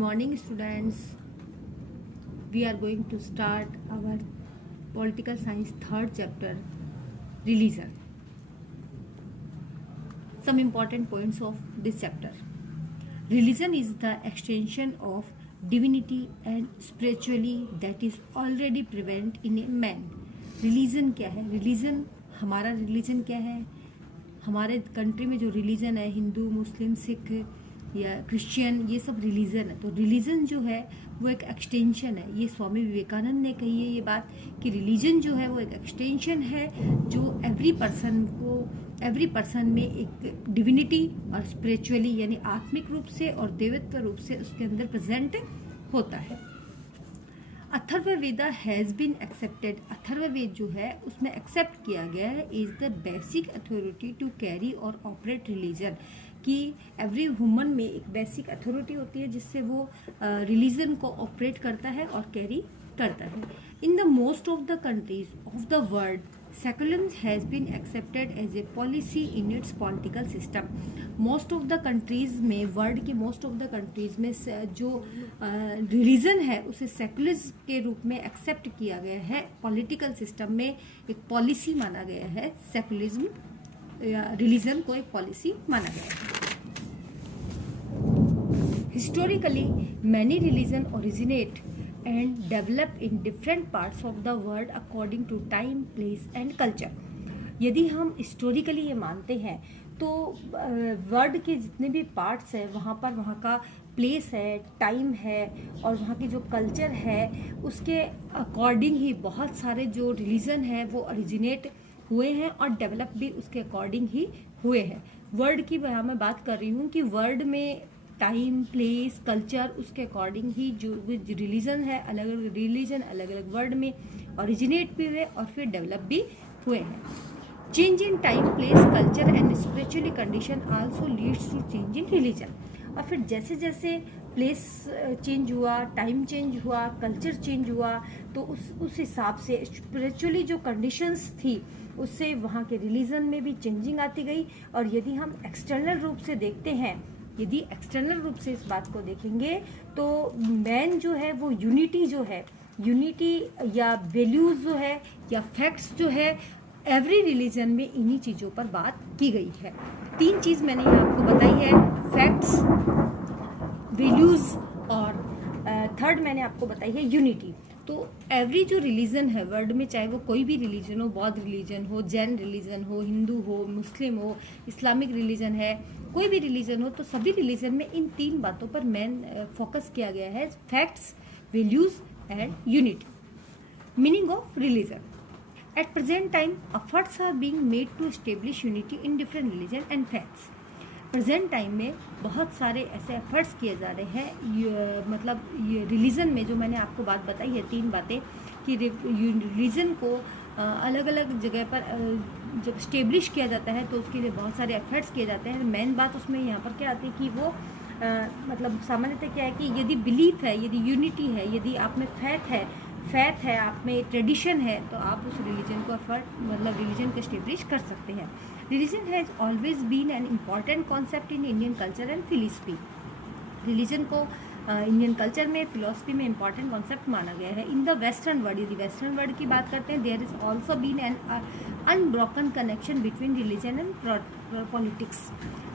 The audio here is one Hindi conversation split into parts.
morning, students. We are going to start our political science third chapter, religion. Some important points of this chapter. Religion is the extension of divinity and spirituality that is already present in a man. Religion क्या है? Religion, हमारा religion क्या है? हमारे कंट्री में जो रिलीजन है, हिंदू, मुस्लिम, सिख या क्रिश्चियन, ये सब रिलीजन है. तो रिलीजन जो है वो एक एक्सटेंशन है. ये स्वामी विवेकानंद ने कही है ये बात कि रिलीजन जो है वो एक एक्सटेंशन है जो एवरी पर्सन में एक डिविनिटी और स्पिरिचुअली यानी आत्मिक रूप से और देवत्व रूप से उसके अंदर प्रेजेंट होता है. Atharvaveda has been accepted. Atharvaveda जो है उसमें एक्सेप्ट किया गया है is the basic authority to carry और ऑपरेट रिलीजन. कि एवरी वुमन में एक बेसिक अथॉरिटी होती है जिससे वो रिलीजन को ऑपरेट करता है और कैरी करता है. In the most of the countries of the world secularism has been accepted as a policy in its political system. Most of the countries में, वर्ल्ड के मोस्ट ऑफ द कंट्रीज में जो रिलीजन है उसे सेकुलरिज्म के रूप में एक्सेप्ट किया गया है. पॉलिटिकल सिस्टम में एक पॉलिसी माना गया है. सेकुलरिज्म या रिलीजन को एक पॉलिसी माना गया है. Historically many religion originate and develop in different parts of the world according to time, place and culture. यदि हम हिस्टोरिकली ये मानते हैं तो वर्ल्ड के जितने भी पार्ट्स हैं वहाँ का प्लेस है, टाइम है और वहाँ की जो कल्चर है उसके अकॉर्डिंग ही बहुत सारे जो रिलीजन है वो ओरिजिनेट हुए हैं और डेवलप भी उसके अकॉर्डिंग ही हुए हैं. वर्ल्ड की मैं बात कर रही हूँ कि वर्ल्ड में टाइम, प्लेस, कल्चर उसके अकॉर्डिंग ही जो रिलीजन है, अलग अलग रिलीजन अलग अलग वर्ल्ड में ओरिजिनेट भी हुए और फिर डेवलप भी हुए हैं. Change in time, place, culture and spiritually condition also leads to change in religion. और फिर जैसे जैसे प्लेस चेंज हुआ, टाइम चेंज हुआ, कल्चर चेंज हुआ तो उस हिसाब से स्पिरिचुअली जो कंडीशंस थी उससे वहाँ के रिलीजन में भी चेंजिंग आती गई. और यदि हम एक्सटर्नल रूप से देखते हैं, यदि एक्सटर्नल रूप से इस बात को देखेंगे तो मैन जो है वो यूनिटी या वैल्यूज जो है या फैक्ट्स जो है एवरी रिलीजन में इन्हीं चीज़ों पर बात की गई है. 3 चीज़ मैंने यहाँ आपको बताई है, फैक्ट्स, वैल्यूज और थर्ड मैंने आपको बताई है यूनिटी. तो एवरी जो रिलीजन है वर्ल्ड में, चाहे वो कोई भी रिलीजन हो, बौद्ध रिलीजन हो, जैन रिलीजन हो, हिंदू हो, मुस्लिम हो, इस्लामिक रिलीजन है, कोई भी रिलीजन हो, तो सभी रिलीजन में इन 3 बातों पर मेन फोकस किया गया है, facts, values and unity. Meaning of religion. At present time efforts are being made to establish unity in different religion and facts. Present time में बहुत सारे ऐसे एफर्ट्स किए जा रहे हैं, मतलब ये रिलीजन में जो मैंने आपको बात बताई है 3 बातें कि रिलीजन को अलग अलग जगह पर जब स्टेब्लिश किया जाता है तो उसके लिए बहुत सारे एफर्ट्स किए जाते हैं. मेन बात उसमें यहाँ पर क्या आती है कि वो मतलब सामान्यतः क्या है कि यदि बिलीफ है, यदि यूनिटी है, यदि आप में फैथ है, आप में ट्रेडिशन है तो आप उस रिलीजन को रिलीजन को स्टेब्लिश कर सकते हैं. Religion has always been an important concept in Indian culture and philosophy. Religion को इंडियन कल्चर में, फिलोसफी में इम्पॉर्टेंट कॉन्सेप्ट माना गया है. इन द वेस्टर्न वर्ल्ड, यदि वेस्टर्न वर्ल्ड की बात करते हैं, there is also been an unbroken connection between religion and politics.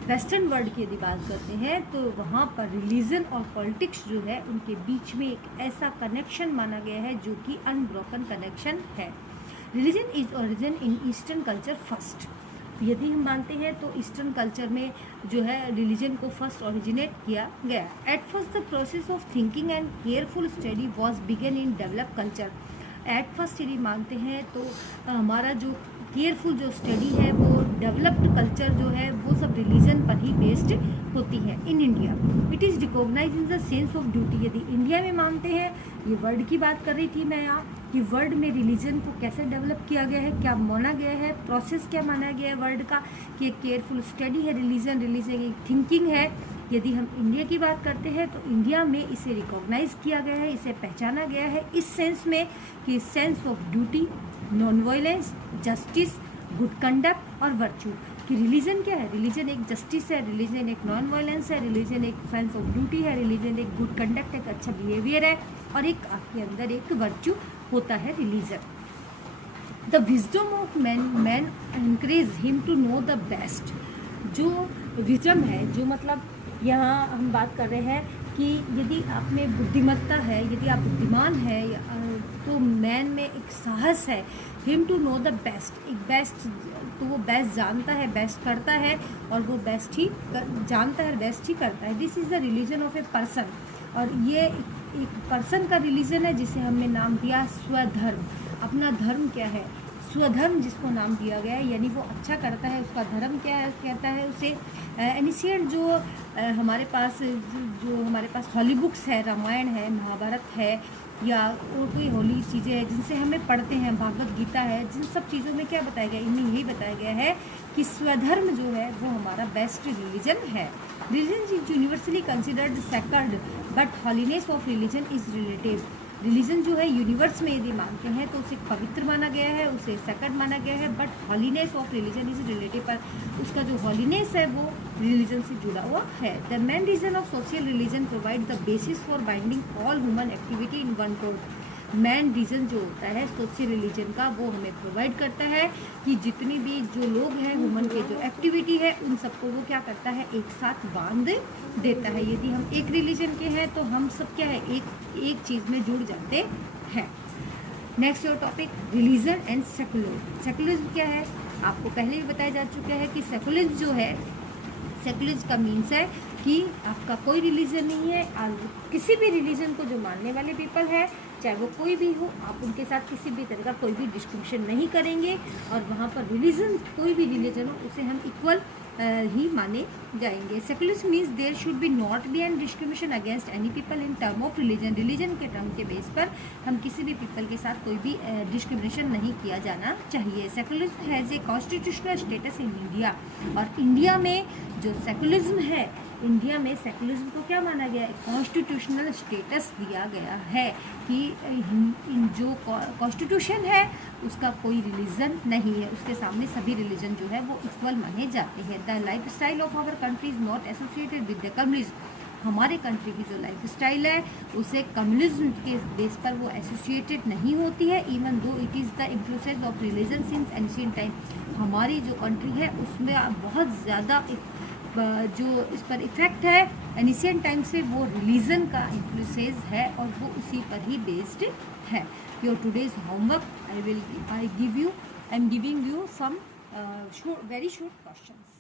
Western world की यदि बात करते हैं तो वहाँ पर रिलीजन और पॉलिटिक्स जो है उनके बीच में एक ऐसा कनेक्शन माना गया है जो कि अनब्रोकन कनेक्शन है. Religion is origin in eastern culture first. यदि हम मानते हैं तो ईस्टर्न कल्चर में जो है रिलीजन को फर्स्ट ओरिजिनेट किया गया. At first the process of thinking and careful study was began in develop culture. At first यदि मानते हैं तो हमारा जो केयरफुल जो स्टडी है वो डेवलप्ड कल्चर जो है वो सब रिलीजन पर ही बेस्ड होती है. In India it is recognise in the sense of duty. यदि इंडिया में मानते हैं, ये वर्ल्ड की बात कर रही थी मैं यहाँ कि वर्ल्ड में रिलीजन को कैसे डेवलप किया गया है, क्या माना गया है, प्रोसेस क्या माना गया है वर्ल्ड का कि एक केयरफुल स्टडी है रिलीजन एक थिंकिंग है. यदि हम इंडिया की बात करते हैं तो इंडिया में इसे रिकॉग्नाइज किया गया है, इसे पहचाना गया है इस सेंस में कि sense of duty, non violence, justice, good conduct और वर्च्यू. कि रिलीजन क्या है। रिलीजन एक जस्टिस है, रिलीजन एक नॉन वायलेंस है, रिलीजन एक सेंस ऑफ ड्यूटी है, रिलीजन एक गुड कंडक्ट, एक अच्छा बिहेवियर है, और एक आपके अंदर एक वर्च्यू होता है religion. The wisdom of man encourage him to know the best. जो विजडम है, जो मतलब यहाँ हम बात कर रहे हैं कि यदि आप में बुद्धिमत्ता है, यदि आप बुद्धिमान है, तो मैन में एक साहस है, him to know the best, एक बेस्ट, तो वो बेस्ट जानता है, बेस्ट करता है, और वो बेस्ट ही जानता है, बेस्ट ही करता है। This is the religion of a person. और ये एक पर्सन का रिलीजन है जिसे हमने नाम दिया स्वधर्म। अपना धर्म क्या है, स्वधर्म जिसको नाम दिया गया है, यानी वो अच्छा करता है, उसका धर्म क्या है, कहता है उसे। एनिशिएंट जो हमारे पास हॉली बुक्स है, रामायण है, महाभारत है, या और कोई होली चीज़ें हैं जिनसे हमें पढ़ते हैं, भागवत गीता है, जिन सब चीज़ों में क्या बताया गया, इनमें यही बताया गया है कि स्वधर्म जो है वो हमारा बेस्ट रिलीजन है। Religion is universally considered sacred but holiness of religion is relative. Religion जो है यूनिवर्स में यदि मानते हैं तो उसे पवित्र माना गया है, उसे सेक्रेड माना गया है, but holiness of religion is relative, पर उसका जो हॉलीनेस है वो रिलीजन से जुड़ा हुआ है। The main reason of social religion provide the basis for binding all human activity in one code. Main reason जो होता है सोशल रिलीजन का, वो हमें प्रोवाइड करता है कि जितनी भी जो लोग हैं, ह्यूमन के जो एक्टिविटी है, उन सबको वो क्या करता है, एक साथ बांध देता है। यदि हम एक रिलीजन के हैं तो हम सब क्या है, एक चीज़ में जुड़ जाते हैं। Next your topic religion and secularism. Secularism क्या है, आपको पहले भी बताया जा चुका है कि सेकुलरिज्म जो है, सेकुलरिज्म का मीन्स है कि आपका कोई रिलीजन नहीं है, किसी भी रिलीजन को जो मानने वाले पीपल है, चाहे वो कोई भी हो, आप उनके साथ किसी भी तरह का कोई भी डिस्क्रिमिनेशन नहीं करेंगे, और वहाँ पर रिलीजन, कोई भी रिलीजन हो, उसे हम इक्वल ही माने जाएंगे। Secularism means there should be not be an discrimination against any people in term of religion. Religion के टर्म के बेस पर हम किसी भी पीपल के साथ कोई भी डिस्क्रिमिनेशन नहीं किया जाना चाहिए। Secularism has a constitutional status in India. और इंडिया में जो सेकुलरिज्म है, इंडिया में सेकुलरिज्म को क्या माना गया है, कॉन्स्टिट्यूशनल स्टेटस दिया गया है कि जो कॉन्स्टिट्यूशन है उसका कोई रिलीजन नहीं है, उसके सामने सभी रिलीजन जो है वो इक्वल माने जाते हैं। The life style of our country is not associated with the communism. हमारे कंट्री की जो लाइफ स्टाइल है उसे कम्युनिज्म के बेस पर वो एसोसिएटेड नहीं होती है, even though it is the influence of religion since ancient time. हमारी जो कंट्री है उसमें बहुत ज़्यादा जो इस पर इफ़ेक्ट है एनिशियंट टाइम से, वो रिलीजन का इन्फ्लुएंस है और वो उसी पर ही बेस्ड है। Your today's homework I am giving you some very short questions.